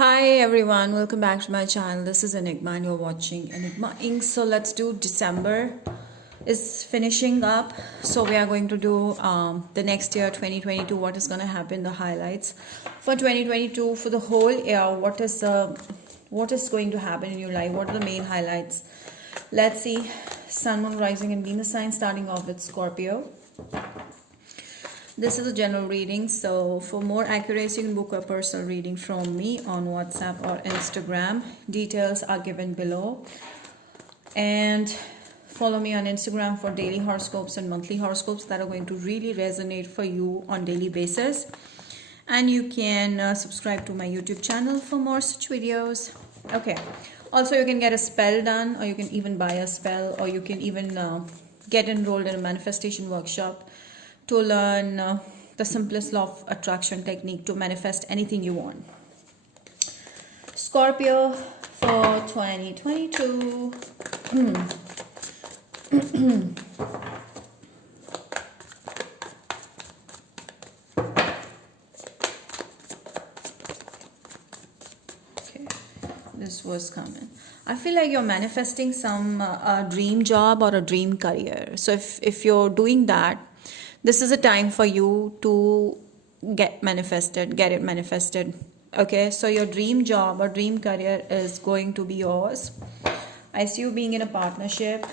Hi everyone, welcome back to my channel. This is Enigma and you're watching Enigma Inc. So let's do December is finishing up. So we are going to do the next year 2022, what is going to happen, the highlights for 2022 for the whole year. What is going to happen in your life? What are the main highlights? Let's see. Sun, Moon, Rising and Venus sign, starting off with Scorpio. This is a general reading, so for more accuracy you can book a personal reading from me on WhatsApp or Instagram. Details are given below. And follow me on Instagram for daily horoscopes and monthly horoscopes that are going to really resonate for you on daily basis. And you can subscribe to my YouTube channel for more such videos. Okay. Also, you can get a spell done, or you can even buy a spell, or you can even get enrolled in a manifestation workshop to learn the simplest law of attraction technique to manifest anything you want. Scorpio for 2022. Okay, this was coming. I feel like you're manifesting some a dream job or a dream career. So if you're doing that, this is a time for you to get it manifested. Okay, so your dream job or dream career is going to be yours. I see you being in a partnership.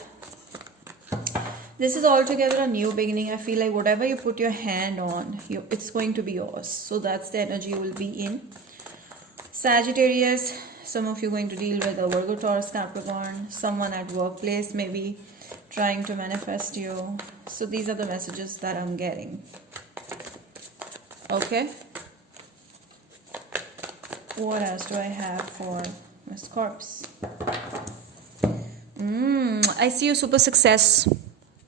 This is altogether a new beginning. I feel like whatever you put your hand on, it's going to be yours. So that's the energy you will be in. Sagittarius, some of you are going to deal with a Virgo, Taurus, Capricorn, someone at workplace maybe trying to manifest you. So these are the messages that I'm getting. Okay. What else do I have for my Scorps? I see a super success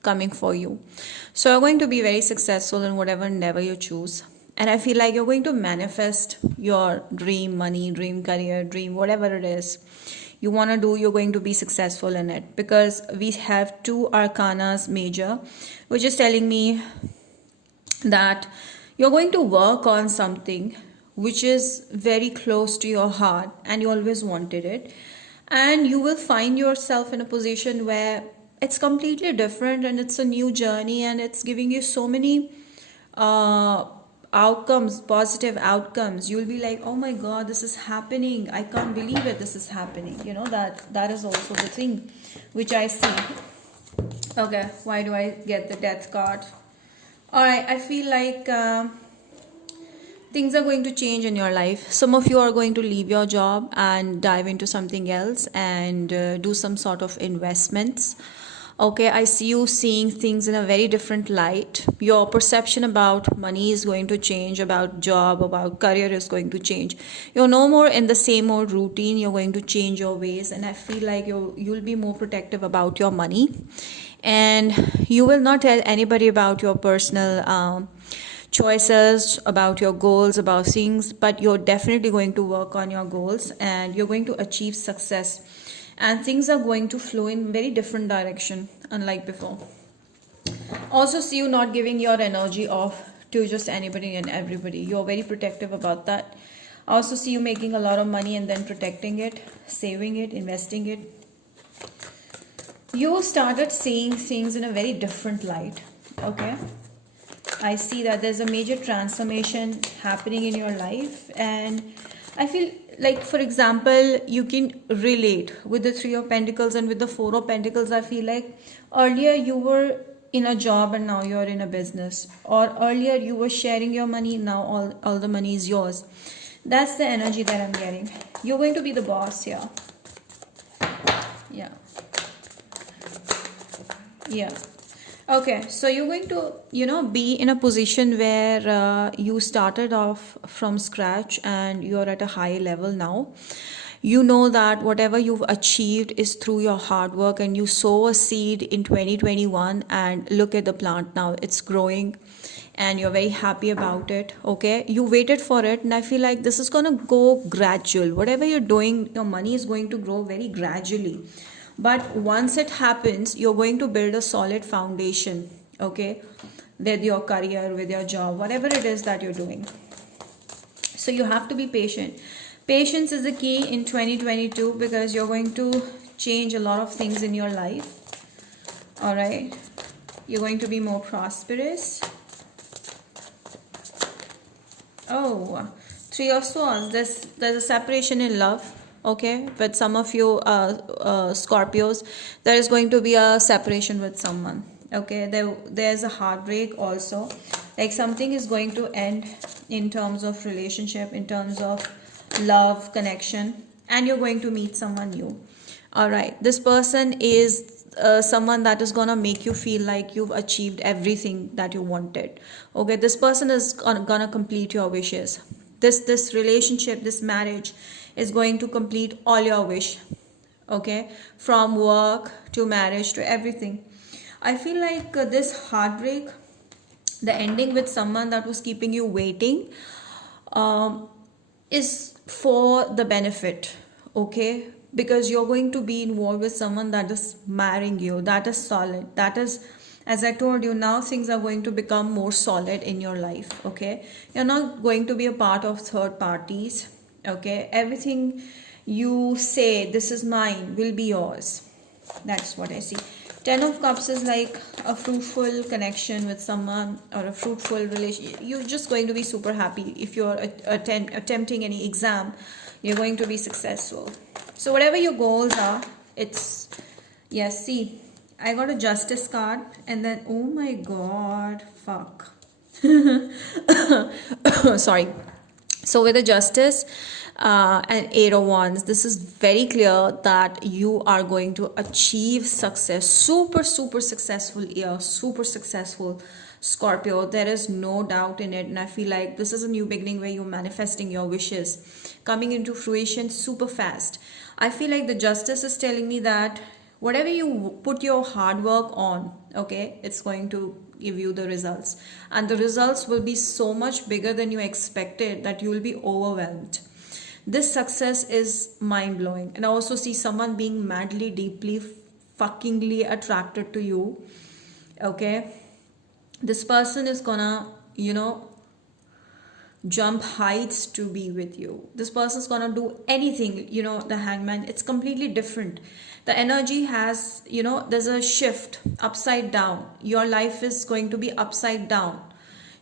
coming for you. So you're going to be very successful in whatever endeavor you choose. And I feel like you're going to manifest your dream money, dream career, dream whatever it is you want to do. You're going to be successful in it, because we have two arcanas major, which is telling me that you're going to work on something which is very close to your heart and you always wanted it, and you will find yourself in a position where it's completely different and it's a new journey and it's giving you so many outcomes, positive outcomes. You'll be like, oh my god, this is happening, I can't believe it, this is happening. You know, that is also the thing which I see. Okay, why do I get the Death card? All right, I feel like things are going to change in your life. Some of you are going to leave your job and dive into something else and do some sort of investments. Okay, I see you seeing things in a very different light. Your perception about money is going to change, about job, about career is going to change. You're no more in the same old routine. You're going to change your ways, and I feel like you'll be more protective about your money, and you will not tell anybody about your personal choices, about your goals, about things, but you're definitely going to work on your goals and you're going to achieve success, and things are going to flow in very different direction unlike before. Also see you not giving your energy off to just anybody and everybody. You're very protective about that. I also see you making a lot of money and then protecting it, saving it, investing it. You started seeing things in a very different light. Okay, I see that there's a major transformation happening in your life, and I feel like, for example, you can relate with the Three of Pentacles and with the Four of Pentacles. I feel like earlier you were in a job and now you're in a business, or earlier you were sharing your money, now all the money is yours. That's the energy that I'm getting. You're going to be the boss here. Yeah. Okay, so you're going to, be in a position where you started off from scratch and you're at a high level now. You know that whatever you've achieved is through your hard work, and you sow a seed in 2021 and look at the plant now. It's growing and you're very happy about it. Okay, you waited for it, and I feel like this is going to go gradual. Whatever you're doing, your money is going to grow very gradually. But once it happens, you're going to build a solid foundation, okay, with your career, with your job, whatever it is that you're doing. So you have to be patient. Patience is the key in 2022 because you're going to change a lot of things in your life. All right, you're going to be more prosperous. Oh, Three of Swords. There's a separation in love. Okay, with some of you Scorpios, there is going to be a separation with someone. Okay, there's a heartbreak also. Like something is going to end in terms of relationship, in terms of love, connection, and you're going to meet someone new. All right, this person is someone that is gonna make you feel like you've achieved everything that you wanted. Okay, this person is gonna complete your wishes. This relationship, this marriage is going to complete all your wish. Okay, from work to marriage to everything. I feel like this heartbreak, the ending with someone that was keeping you waiting, um, is for the benefit. Okay, because you're going to be involved with someone that is marrying you, that is solid, that is, as I told you, now things are going to become more solid in your life. Okay, you're not going to be a part of third parties. Okay, everything you say this is mine will be yours. That's what I see. Ten of Cups is like a fruitful connection with someone or a fruitful relation. You're just going to be super happy if you're attempting any exam. You're going to be successful. So whatever your goals are, it's, yes, see, I got a Justice card and then, oh my god, fuck. Sorry. So with the Justice and Eight of Wands, this is very clear that you are going to achieve success. Super, super successful year. Super successful, Scorpio. There is no doubt in it. And I feel like this is a new beginning where you're manifesting your wishes coming into fruition super fast. I feel like the Justice is telling me that whatever you put your hard work on, okay, it's going to give you the results, and the results will be so much bigger than you expected that you will be overwhelmed. This success is mind-blowing. And I also see someone being madly, deeply, fuckingly attracted to you. Okay, this person is gonna, jump heights to be with you. This person's gonna do anything. The Hangman, it's completely different. The energy has, there's a shift upside down. Your life is going to be upside down,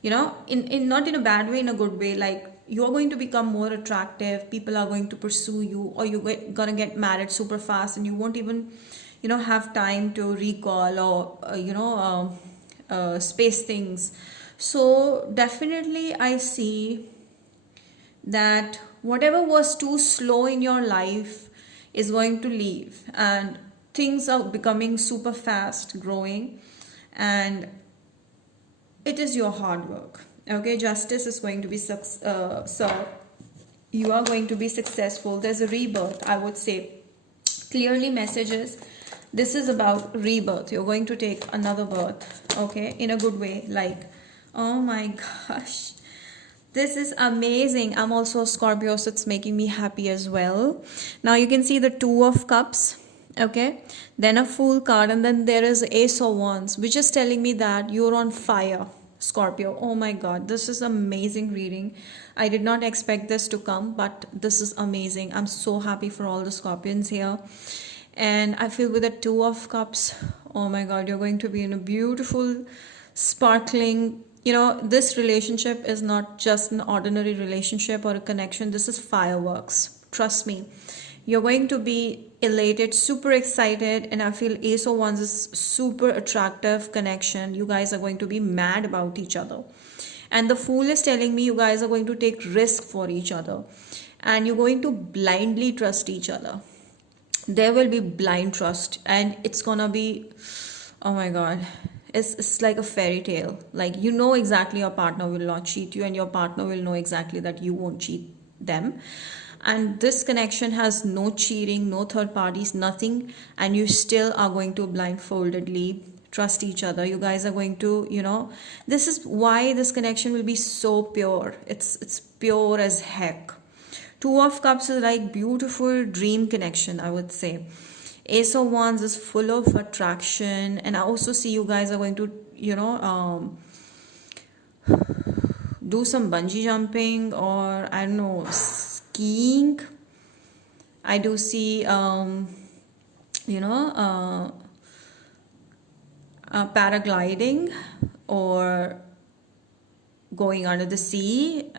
in not in a bad way, in a good way. Like you're going to become more attractive, people are going to pursue you, or you're gonna get married super fast and you won't even have time to recall or space things. So definitely I see that whatever was too slow in your life is going to leave, and things are becoming super fast growing, and it is your hard work. Okay, Justice is going to be so you are going to be successful. There's a rebirth, I would say. Clearly messages, this is about rebirth. You're going to take another birth, okay, in a good way. Like, oh my gosh, this is amazing. I'm also a Scorpio, so it's making me happy as well. Now you can see the Two of Cups, okay, then a Fool card, and then there is Ace of Wands, which is telling me that you're on fire, Scorpio. Oh my god, this is amazing reading. I did not expect this to come, but this is amazing. I'm so happy for all the Scorpions here. And I feel with the Two of Cups, oh my god, you're going to be in a beautiful, sparkling, this relationship is not just an ordinary relationship or a connection. This is fireworks. Trust me. You're going to be elated, super excited, and I feel Ace of Wands is super attractive connection. You guys are going to be mad about each other. And the Fool is telling me you guys are going to take risk for each other. And you're going to blindly trust each other. There will be blind trust, and it's gonna be, oh my god, it's like a fairy tale. Like exactly your partner will not cheat you, and your partner will know exactly that you won't cheat them. And this connection has no cheating, no third parties, nothing, and you still are going to blindfoldedly trust each other. You guys are going to, this is why this connection will be so pure. It's pure as heck. Two of Cups is like beautiful dream connection, I would say. Ace of Wands is full of attraction, and I also see you guys are going to, do some bungee jumping, or I don't know, skiing. I do see, you know, paragliding or going under the sea,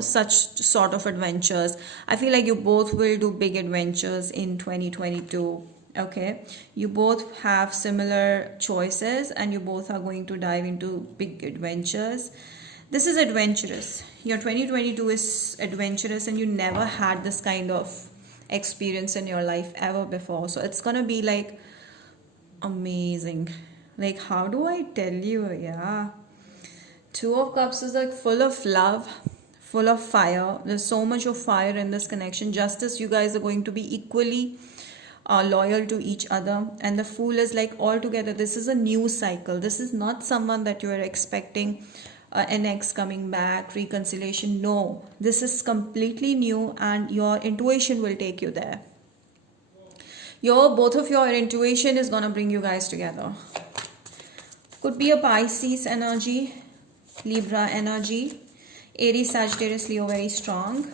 such sort of adventures. I feel like you both will do big adventures in 2022. Okay, you both have similar choices and you both are going to dive into big adventures. This is adventurous. Your 2022 is adventurous and you never had this kind of experience in your life ever before. So it's gonna be like amazing. Like, how do I tell you? Yeah. Two of Cups is like full of love, full of fire. There's so much of fire in this connection. Just as you guys are going to be equally loyal to each other. And the Fool is like all together. This is a new cycle. This is not someone that you are expecting an ex coming back, reconciliation. No, this is completely new and your intuition will take you there. Both of your intuition is gonna bring you guys together. Could be a Pisces energy, Libra energy, Aries, Sagittarius, Leo, very strong.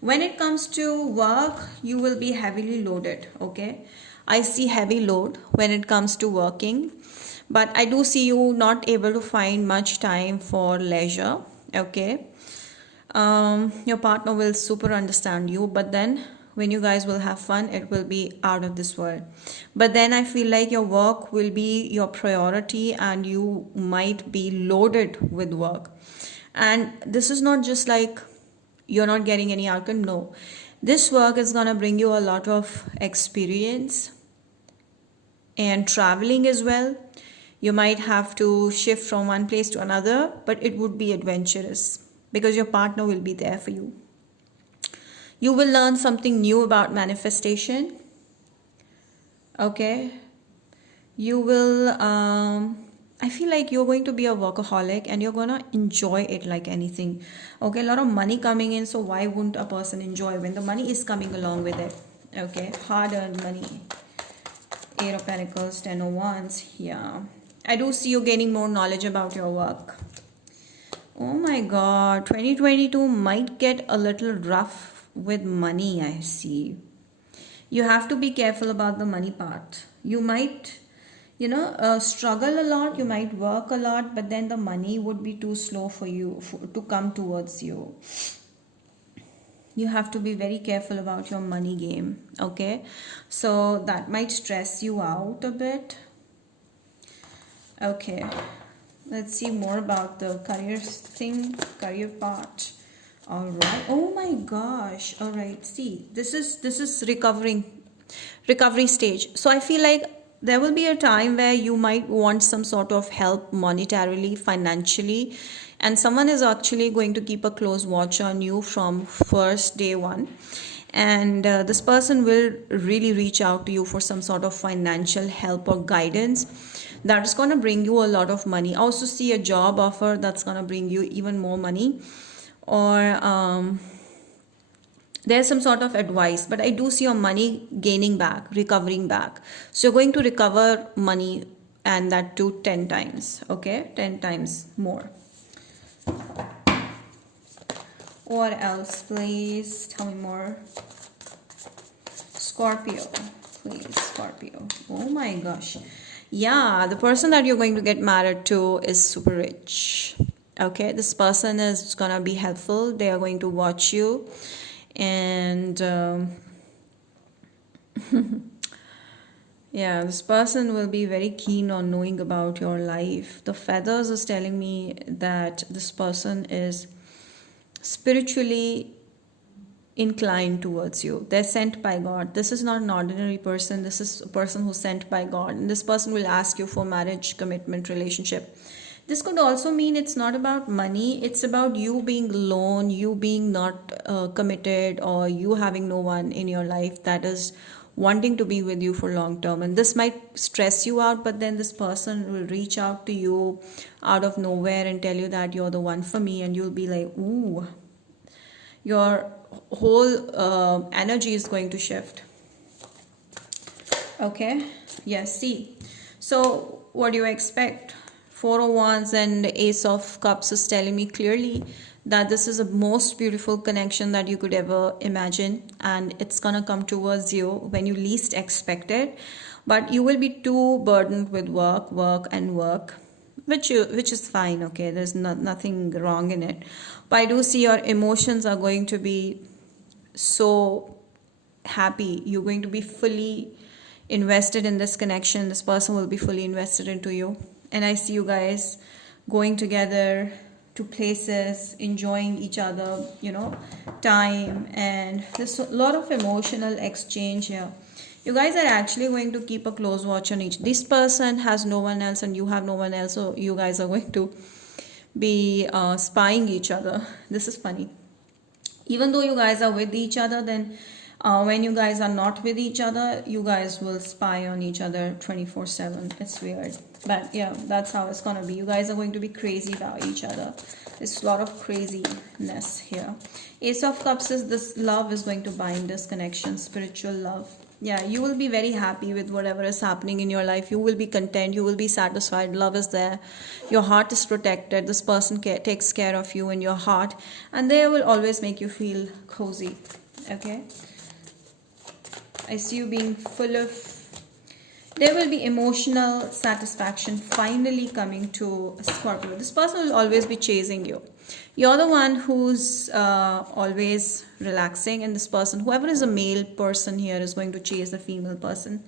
When it comes to work, you will be heavily loaded, okay? I see heavy load when it comes to working, but I do see you not able to find much time for leisure, okay? Your partner will super understand you, but then when you guys will have fun, it will be out of this world. But then I feel like your work will be your priority and you might be loaded with work. And this is not just like you're not getting any outcome. No, this work is gonna bring you a lot of experience and traveling as well. You might have to shift from one place to another, but it would be adventurous because your partner will be there for you. You will learn something new about manifestation. Okay. You will, I feel like you're going to be a workaholic and you're going to enjoy it like anything. Okay. A lot of money coming in. So why wouldn't a person enjoy when the money is coming along with it? Okay. Hard earned money. Eight of Pentacles, Ten of Wands. Yeah. I do see you gaining more knowledge about your work. Oh my God. 2022 might get a little rough with money, I see. You have to be careful about the money part. You might, struggle a lot. You might work a lot, but then the money would be too slow for you to come towards you. You have to be very careful about your money game. Okay. So that might stress you out a bit. Okay. Let's see more about the career part. All right. Oh my gosh. All right. See, this is recovery stage. So I feel like there will be a time where you might want some sort of help monetarily, financially, and someone is actually going to keep a close watch on you from first day one. And this person will really reach out to you for some sort of financial help or guidance that is going to bring you a lot of money. I also see a job offer that's going to bring you even more money, or there's some sort of advice, but I do see your money gaining back, recovering back. So you're going to recover money, and that too 10 times. Okay, 10 times more. What else, please? Tell me more. Scorpio, please, Scorpio. Oh my gosh. Yeah, the person that you're going to get married to is super rich. Okay, this person is gonna be helpful. They are going to watch you, and yeah, this person will be very keen on knowing about your life. The feathers is telling me that this person is spiritually inclined towards you. They're sent by God. This is not an ordinary person. This is a person who's sent by God, and this person will ask you for marriage, commitment, relationship. This could also mean it's not about money. It's about you being alone, you being not committed, or you having no one in your life that is wanting to be with you for long term. And this might stress you out, but then this person will reach out to you out of nowhere and tell you that you're the one for me, and you'll be like, ooh, your whole energy is going to shift. Okay, yes, see. So what do you expect? Four of Wands and Ace of Cups is telling me clearly that this is the most beautiful connection that you could ever imagine, and it's gonna come towards you when you least expect it. But you will be too burdened with work, work, and work, which is fine. Okay, there's nothing wrong in it. But I do see your emotions are going to be so happy. You're going to be fully invested in this connection. This person will be fully invested into you, and I see you guys going together to places, enjoying each other, time, and there's a lot of emotional exchange here. You guys are actually going to keep a close watch on each. This person has no one else and you have no one else, so you guys are going to be spying each other. This is funny. Even though you guys are with each other, then when you guys are not with each other, you guys will spy on each other 24/7. It's weird, but yeah, that's how it's gonna be. You guys are going to be crazy about each other. There's a lot of craziness here. Ace of Cups is this love is going to bind this connection, spiritual love. Yeah, you will be very happy with whatever is happening in your life. You will be content, you will be satisfied. Love is there, your heart is protected. This person takes care of you in your heart, and they will always make you feel cozy. Okay, I see you being full of, there will be emotional satisfaction finally coming to Scorpio. This person will always be chasing you. You're the one who's always relaxing, and this person, whoever is a male person here, is going to chase the female person.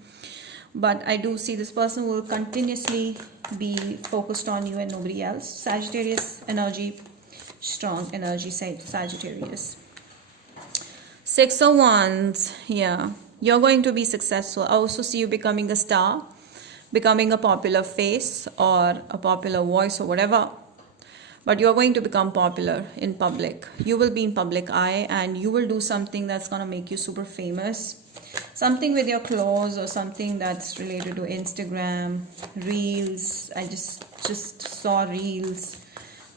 But I do see this person will continuously be focused on you and nobody else. Sagittarius energy, strong energy, Sagittarius. Six of Wands, yeah. You're going to be successful. I also see you becoming a star, becoming a popular face or a popular voice or whatever. But you're going to become popular in public. You will be in public eye, and you will do something that's going to make you super famous. Something with your clothes or something that's related to Instagram, Reels. I just saw Reels.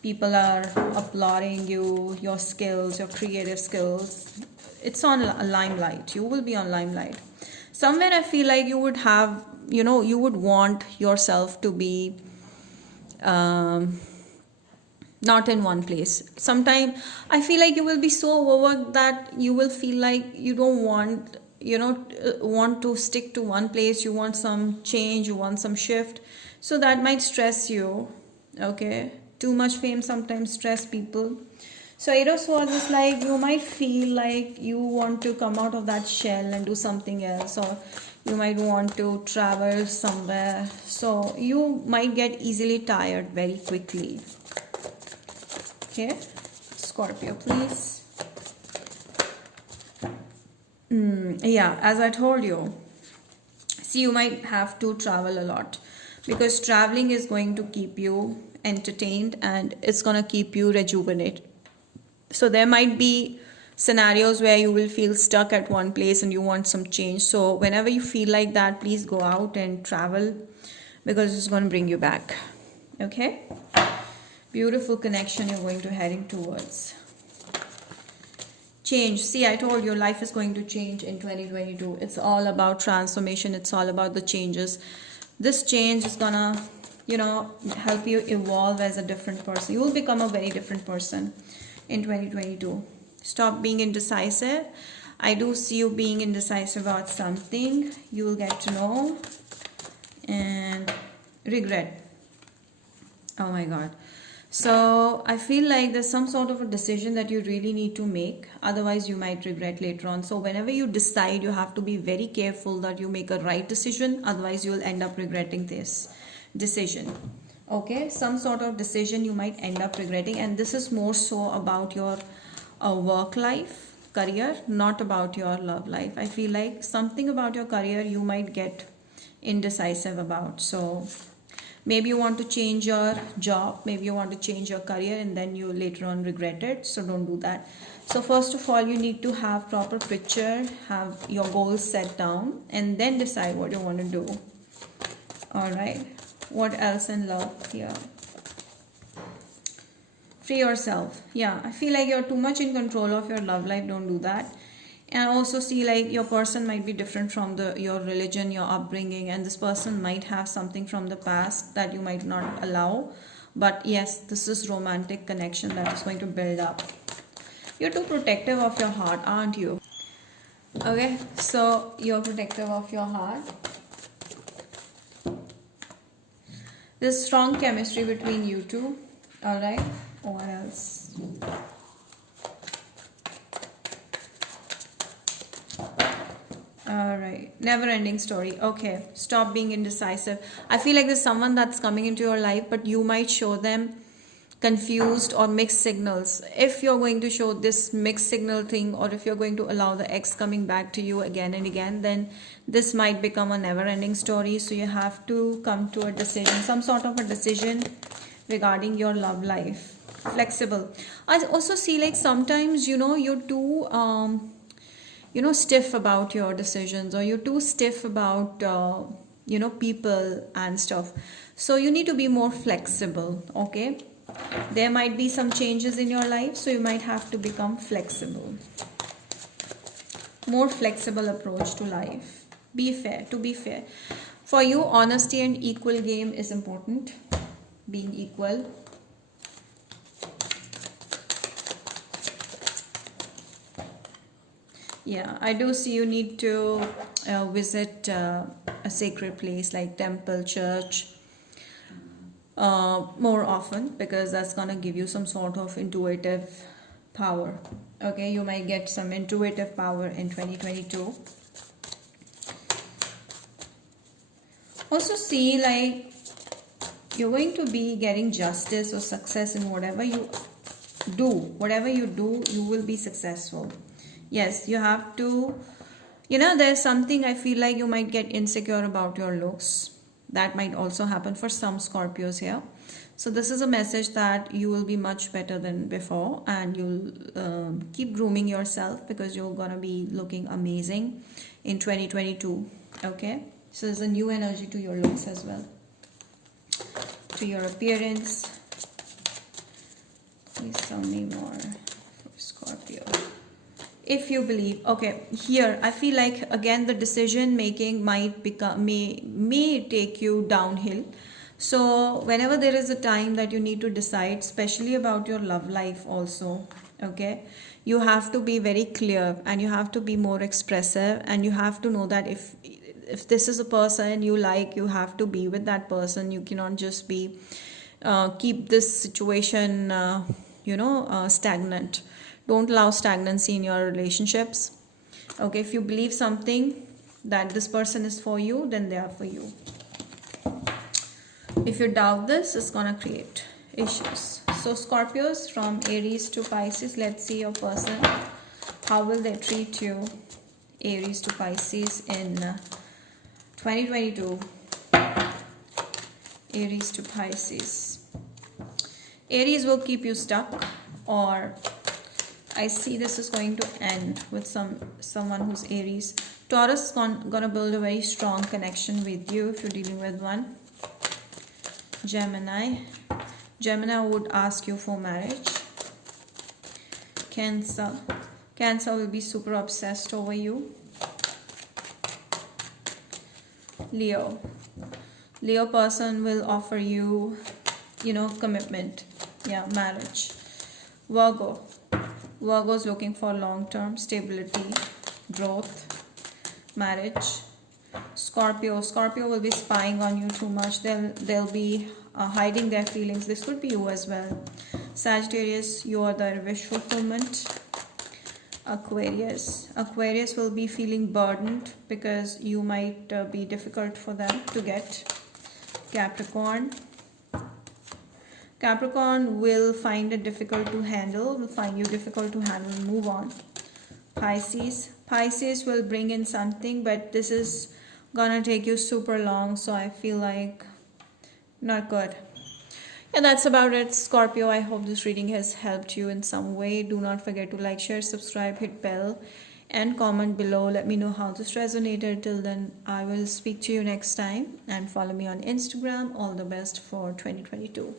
People are applauding you, your skills, your creative skills. It's on limelight. You will be on limelight. Somewhere I feel like you would have, you would want yourself to be not in one place. Sometime I feel like you will be so overworked that you will feel like you don't want to stick to one place. You want some change, you want some shift. So that might stress you. Okay, too much fame sometimes stress people. So Eight of Swords is like you might feel like you want to come out of that shell and do something else, or you might want to travel somewhere. So you might get easily tired very quickly. Okay, Scorpio, please. Yeah, as I told you, see, you might have to travel a lot, because traveling is going to keep you entertained and it's going to keep you rejuvenated. So there might be scenarios where you will feel stuck at one place and you want some change. So whenever you feel like that, please go out and travel, because it's going to bring you back. Okay, beautiful connection you're going to heading towards. Change. See, I told you life is going to change in 2022. It's all about transformation. It's all about the changes. This change is gonna help you evolve as a different person. You will become a very different person in 2022. Stop being indecisive. I do see you being indecisive about something. You will get to know. And regret. Oh my God. So I feel like there's some sort of a decision that you really need to make. Otherwise, you might regret later on. So whenever you decide, you have to be very careful that you make a right decision. Otherwise, you will end up regretting this decision. Okay, some sort of decision you might end up regretting, and this is more so about your work life, career, not about your love life. I feel like something about your career you might get indecisive about. So maybe you want to change your job, maybe you want to change your career, and then you later on regret it. So don't do that. So first of all, you need to have proper picture, have your goals set down, and then decide what you want to do. All right. What else in love here? Free yourself. Yeah, I feel like you're too much in control of your love life. Don't do that. And I also see like your person might be different from your religion, your upbringing, and this person might have something from the past that you might not allow. But yes, this is romantic connection that is going to build up. You're too protective of your heart, aren't you? Okay, so you're protective of your heart. There's strong chemistry between you two. Alright, what else? Alright, never ending story. Okay, stop being indecisive. I feel like there's someone that's coming into your life, but you might show them confused or mixed signals. If you're going to show this mixed signal thing, or if you're going to allow the ex coming back to you again and again, then this might become a never ending story. So you have to come to a decision, some sort of a decision regarding your love life. Flexible. I also see like sometimes, you're too stiff about your decisions, or you're too stiff about people and stuff. So you need to be more flexible. Okay, there might be some changes in your life, so you might have to become flexible. More flexible approach to life. Be fair. To be fair, for you, honesty and equal game is important. Being equal. Yeah, I do see you need to visit a sacred place like temple, church, more often, because that's gonna give you some sort of intuitive power. Okay, you might get some intuitive power in 2022. Also see like you're going to be getting justice or success in whatever you do. Whatever you do, you will be successful. Yes, you have to, there's something I feel like you might get insecure about your looks. That might also happen for some Scorpios here. So this is a message that you will be much better than before, and you'll keep grooming yourself, because you're gonna be looking amazing in 2022. Okay, so there's a new energy to your looks as well, to your appearance. Please tell me more for Scorpio. If you believe, okay, here I feel like again the decision making might become may take you downhill. So whenever there is a time that you need to decide, especially about your love life also, okay, you have to be very clear, and you have to be more expressive, and you have to know that if this is a person you like, you have to be with that person. You cannot just be keep this situation stagnant. Don't allow stagnancy in your relationships. Okay, if you believe something that this person is for you, then they are for you. If you doubt this, it's gonna create issues. So Scorpios, from Aries to Pisces, let's see your person. How will they treat you? Aries to Pisces in 2022. Aries to Pisces. Aries will keep you stuck, or I see this is going to end with someone who's Aries. Taurus is gonna build a very strong connection with you if you're dealing with one. Gemini would ask you for marriage. Cancer will be super obsessed over you. Leo person will offer you, commitment. Yeah, marriage. Virgo's looking for long-term stability, growth, marriage. Scorpio will be spying on you too much. They'll be hiding their feelings. This could be you as well. Sagittarius, you are their wish fulfillment. Aquarius will be feeling burdened because you might be difficult for them to get. Capricorn will find it difficult to handle, will find you difficult to handle and move on. Pisces will bring in something, but this is gonna take you super long, so I feel like not good. Yeah, that's about it, Scorpio. I hope this reading has helped you in some way. Do not forget to like, share, subscribe, hit bell, and comment below. Let me know how this resonated. Till then, I will speak to you next time, and follow me on Instagram. All the best for 2022.